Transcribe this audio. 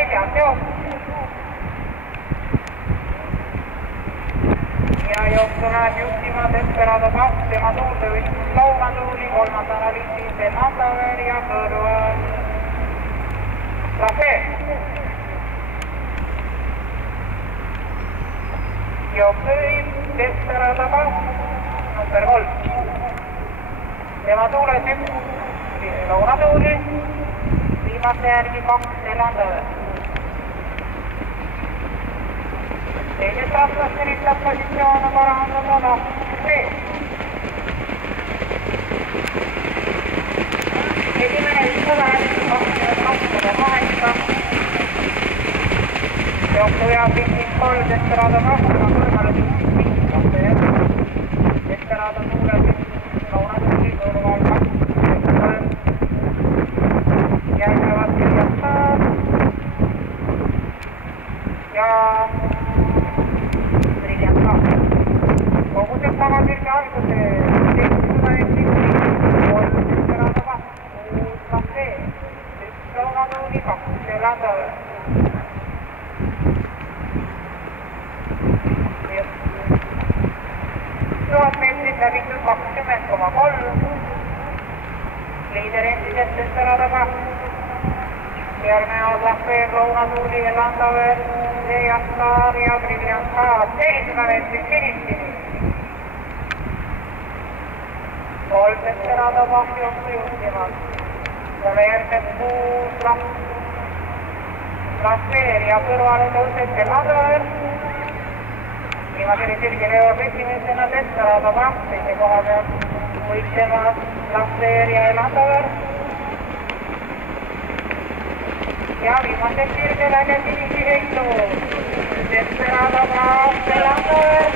neljas jook. Ja jooksu läheb juhtima Desperado Pass, tema tuulde võistlus Laumatuuli, kolmandana listis Emandaver ja kõrval Rafe. Jooksu viib Desperado Pass, number 3. Tema tuules 1 Laumatuuli, viimase järgi 2 Emandaver. Teises rahvast üritab positsioone parandada Rafe. Esimene 128. Jooksu veab 53 Desperado Pass, kõrvale 55 Rafe. Desperado tuuleb Launatuuli kõrval 2. Järgnevad Viljastaad ja kogu see tagasirge alguse 7 Desperado Pass, 6 Rafe, 1 Launatuuli, 2 Emandaver. 1000 meetrit läbitud 20,3. Liider endiselt Desperado Pass. Järgnevad Rafe, Launatuuli, Emandaver, Viljastaad ja Viljastaad 700 meetrit finishini. 3 Desperado Pass jooksu juhtivad. Talle järgneb 6 Rafe ja kõrvale tõuseb Emandaver. Viimasele sirgele jõuab esimesena Desperado Pass, teise koha peal võitlevad Rafe ja Emandaver. Ja viimase sirgele käib finishivõitu Desperado Pass, Emandaver.